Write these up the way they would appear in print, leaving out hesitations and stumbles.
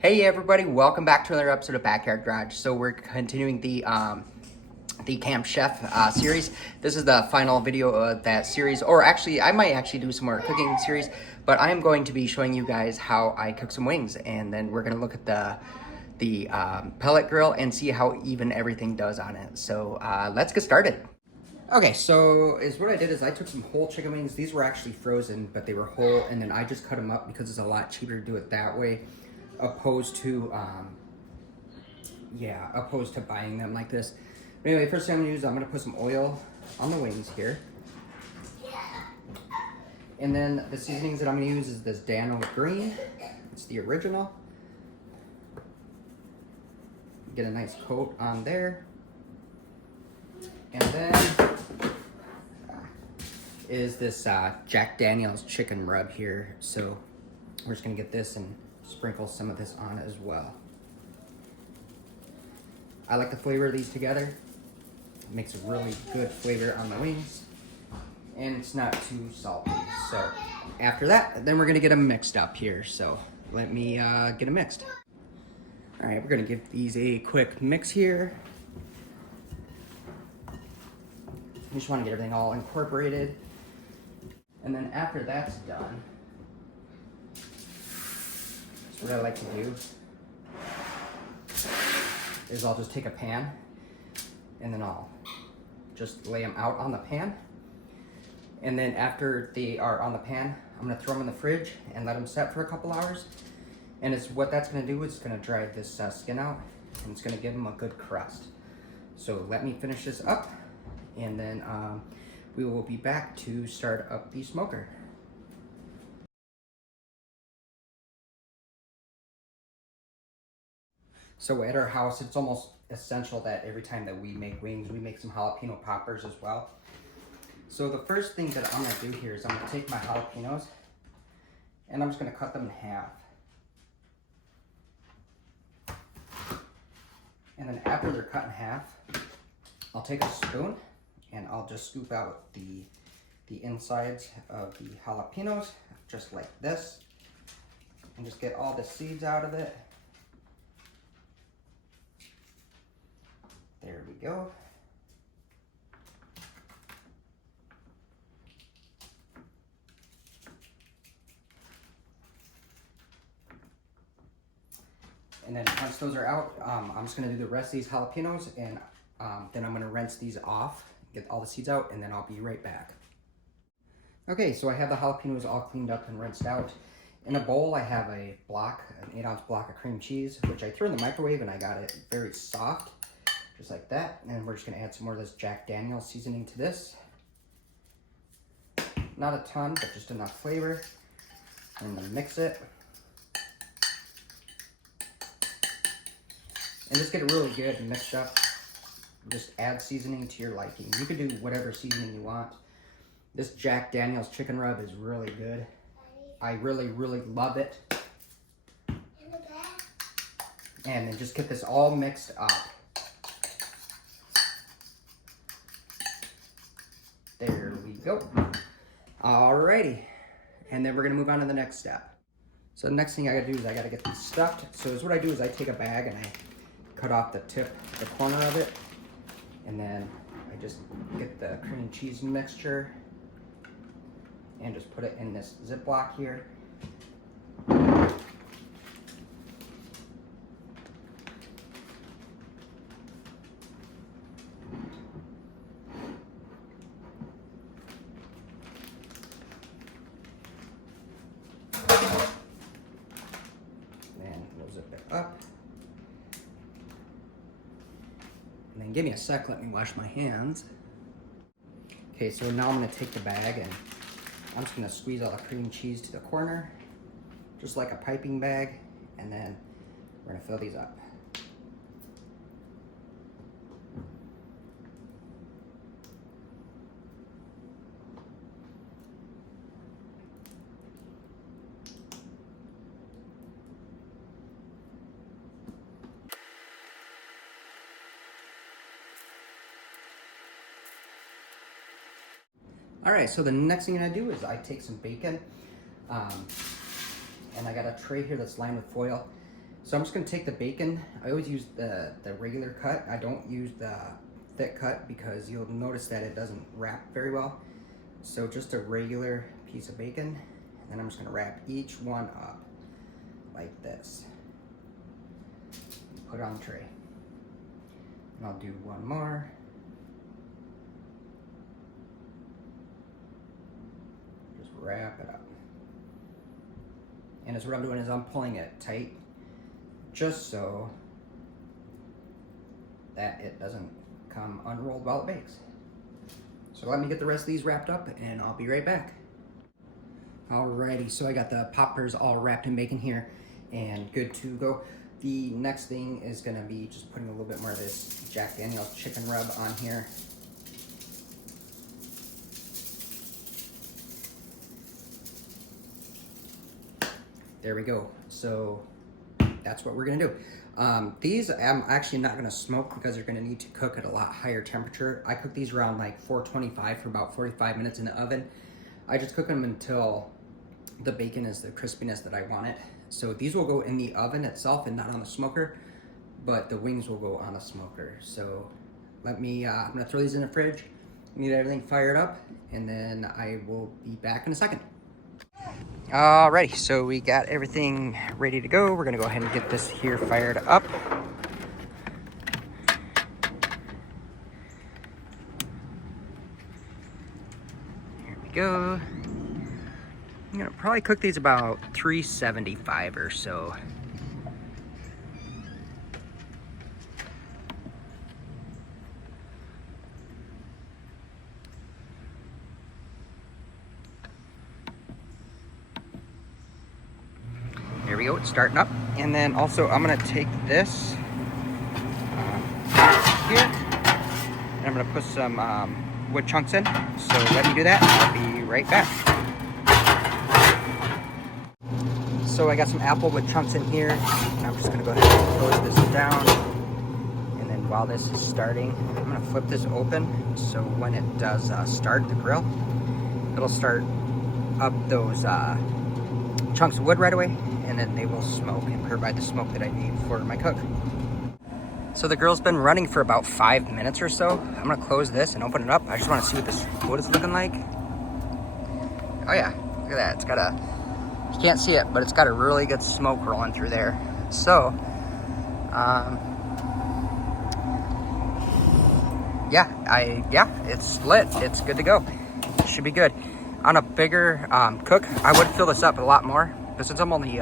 Hey everybody, welcome back to another episode of Backyard Garage. So we're continuing the Camp Chef series. This is the final video of that series, or actually I might actually do some more cooking series, but I am going to be showing you guys how I cook some wings, and then we're gonna look at the pellet grill and see how even everything does on it. So let's get started. Okay, so what I did is I took some whole chicken wings. These were actually frozen, but they were whole, and then I just cut them up because it's a lot cheaper to do it that way, opposed to buying them like this. But anyway, first thing I'm gonna put some oil on the wings here, and then the seasonings that I'm gonna use is this Dano green. It's the original. Get a nice coat on there, and then is this Jack Daniel's chicken rub here. So we're just gonna get this and sprinkle some of this on as well. I like to flavor these together. It makes a really good flavor on the wings, and it's not too salty. So after that, then we're gonna get them mixed up here. So let me get them mixed. All right, we're gonna give these a quick mix here. You just wanna get everything all incorporated. And then after that's done, what I like to do is I'll just take a pan and then I'll just lay them out on the pan. And then after they are on the pan, I'm gonna throw them in the fridge and let them set for a couple hours. And what that's gonna do is it's gonna dry this skin out, and it's gonna give them a good crust. So let me finish this up, and then we will be back to start up the smoker. So at our house, it's almost essential that every time that we make wings, we make some jalapeno poppers as well. So the first thing that I'm gonna do here is I'm gonna take my jalapenos and I'm just gonna cut them in half. And then after they're cut in half, I'll take a spoon and I'll just scoop out the insides of the jalapenos, just like this, and just get all the seeds out of it. There we go. And then once those are out, I'm just gonna do the rest of these jalapenos, and then I'm gonna rinse these off, get all the seeds out, and then I'll be right back. Okay, so I have the jalapenos all cleaned up and rinsed out. In a bowl, I have an 8-ounce block of cream cheese, which I threw in the microwave and I got it very soft, just like that. And we're just gonna add some more of this Jack Daniel's seasoning to this. Not a ton, but just enough flavor. And then mix it. And just get it really good and mixed up. Just add seasoning to your liking. You can do whatever seasoning you want. This Jack Daniel's chicken rub is really good. I really, really love it. And then just get this all mixed up. There we go. Alrighty. And then we're gonna move on to the next step. So the next thing I gotta do is I gotta get these stuffed. So what I do is I take a bag and I cut off the corner of it. And then I just get the cream cheese mixture and just put it in this Ziploc here. And we'll zip it up. And then give me a sec, let me wash my hands. Okay, so now I'm gonna take the bag and I'm just gonna squeeze all the cream cheese to the corner, just like a piping bag, and then we're gonna fill these up. All right, so the next thing I do is I take some bacon, and I got a tray here that's lined with foil. So I'm just gonna take the bacon. I always use the regular cut. I don't use the thick cut because you'll notice that it doesn't wrap very well. So just a regular piece of bacon, and then I'm just gonna wrap each one up like this. Put it on the tray. And I'll do one more. Just wrap it up. And as what I'm doing is I'm pulling it tight, just so that it doesn't come unrolled while it bakes. So let me get the rest of these wrapped up and I'll be right back. Alrighty, so I got the poppers all wrapped in bacon here and good to go. The next thing is gonna be just putting a little bit more of this Jack Daniel's chicken rub on here. There we go. So that's what we're gonna do. These I'm actually not gonna smoke because they're gonna need to cook at a lot higher temperature. I cook these around like 425 for about 45 minutes in the oven. I just cook them until the bacon is the crispiness that I want it. So these will go in the oven itself and not on the smoker, but the wings will go on the smoker. So let me, I'm gonna throw these in the fridge, get everything fired up, and then I will be back in a second. Alrighty, so we got everything ready to go. We're gonna go ahead and get this here fired up. Here we go. I'm gonna probably cook these about 375 or so. There we go, it's starting up. And then also I'm gonna take this here, and I'm gonna put some wood chunks in. So let me do that, I'll be right back. So I got some apple wood chunks in here, and I'm just gonna go ahead and close this down. And then while this is starting, I'm gonna flip this open, so when it does start the grill, it'll start up those chunks of wood right away, and then they will smoke and provide the smoke that I need for my cook. So the grill's been running for about 5 minutes or so. I'm gonna close this and open it up. I just wanna see what this wood is looking like. Oh yeah, look at that. It's got a, you can't see it, but it's got a really good smoke rolling through there. So, yeah, it's lit. It's good to go. It should be good. On a bigger cook, I would fill this up a lot more, but since I'm only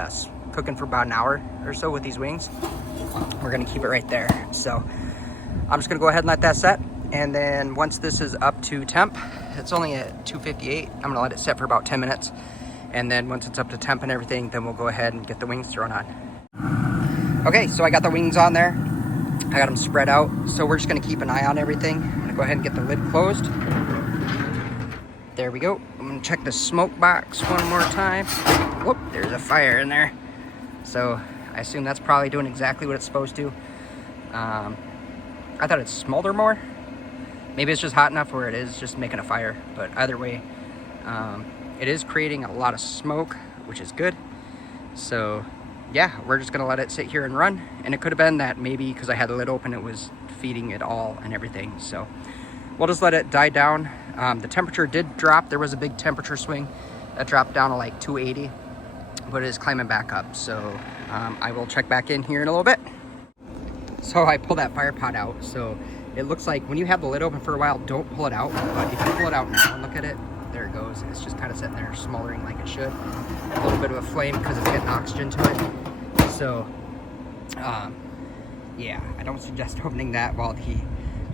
cooking for about an hour or so with these wings, we're gonna keep it right there. So I'm just gonna go ahead and let that set, and then once this is up to temp, it's only at 258, I'm gonna let it set for about 10 minutes, and then once it's up to temp and everything, then we'll go ahead and get the wings thrown on. Okay, so I got the wings on there. I got them spread out, so we're just gonna keep an eye on everything. I'm gonna go ahead and get the lid closed. There we go. I'm gonna check the smoke box one more time. Whoop, there's a fire in there. So I assume that's probably doing exactly what it's supposed to. I thought it'd smolder more. Maybe it's just hot enough where it is just making a fire, but either way, it is creating a lot of smoke, which is good. So yeah, we're just gonna let it sit here and run. And it could have been that maybe because I had the lid open, it was feeding it all and everything. So we'll just let it die down. The temperature did drop. There was a big temperature swing that dropped down to like 280, but it is climbing back up. So I will check back in here in a little bit. So I pulled that fire pot out. So it looks like when you have the lid open for a while, don't pull it out. But if you pull it out now and look at it, there it goes. It's just kind of sitting there smoldering like it should. A little bit of a flame because it's getting oxygen to it. So yeah, I don't suggest opening that while the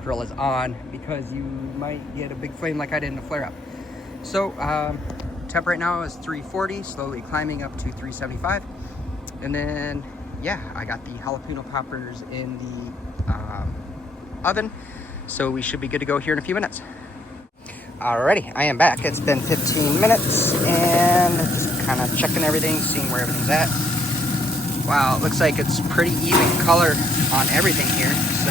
grill is on because you might get a big flame like I did in the flare up. So temp right now is 340, slowly climbing up to 375. And then yeah, I got the jalapeno poppers in the oven, so we should be good to go here in a few minutes. Alrighty, I am back. It's been 15 minutes and just kind of checking everything, seeing where everything's at. Wow, it looks like it's pretty even color on everything here. So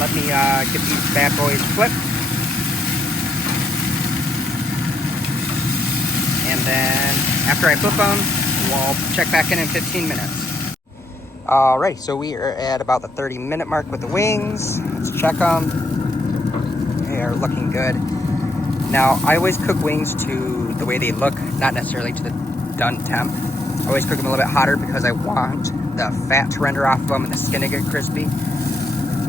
let me get these bad boys flipped. And then after I flip them, we'll check back in 15 minutes. Alright, so we are at about the 30-minute mark with the wings. Let's check them. They are looking good. Now, I always cook wings to the way they look, not necessarily to the done temp. I always cook them a little bit hotter because I want the fat to render off of them and the skin to get crispy.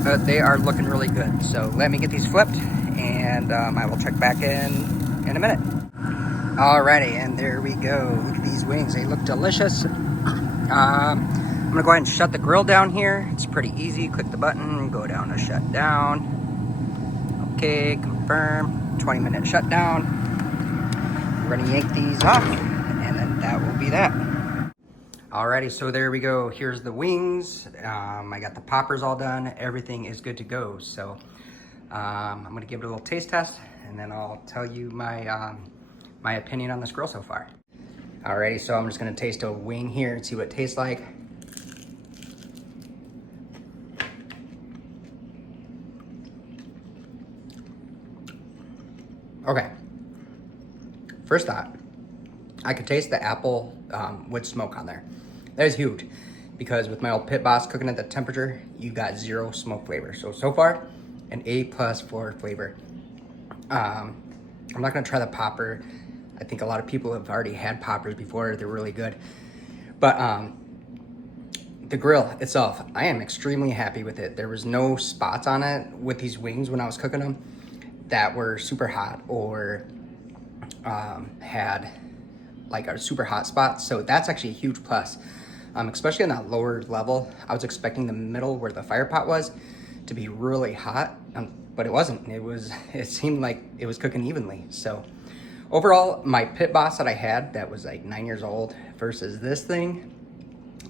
But they are looking really good. So let me get these flipped, and I will check back in a minute. Alrighty, and there we go. Look at these wings. They look delicious. I'm gonna go ahead and shut the grill down here. It's pretty easy. Click the button, go down to shut down. Okay, confirm. 20-minute shutdown. We're gonna yank these off, and then that will be that. Alrighty, so there we go. Here's the wings. I got the poppers all done. Everything is good to go. So I'm gonna give it a little taste test, and then I'll tell you my my opinion on this grill so far. Alrighty, so I'm just gonna taste a wing here and see what it tastes like. Okay, first thought, I could taste the apple wood smoke on there. That is huge, because with my old pit boss cooking at that temperature, you got 0 smoke flavor. So far, an A+ for flavor. I'm not gonna try the popper. I think a lot of people have already had poppers before. They're really good. But the grill itself, I am extremely happy with it. There was no spots on it with these wings when I was cooking them that were super hot or had like a super hot spot. So that's actually a huge plus, especially on that lower level. I was expecting the middle where the fire pot was to be really hot, but it wasn't. It seemed like it was cooking evenly. So overall, my pit boss that I had that was like 9 years old versus this thing,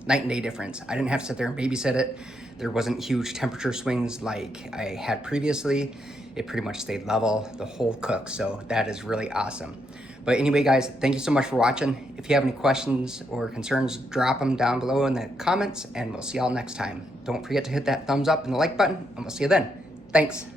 night and day difference. I didn't have to sit there and babysit it. There wasn't huge temperature swings like I had previously. It pretty much stayed level the whole cook, so that is really awesome. But anyway, guys, thank you so much for watching. If you have any questions or concerns, drop them down below in the comments, and we'll see y'all next time. Don't forget to hit that thumbs up and the like button, and we'll see you then. Thanks.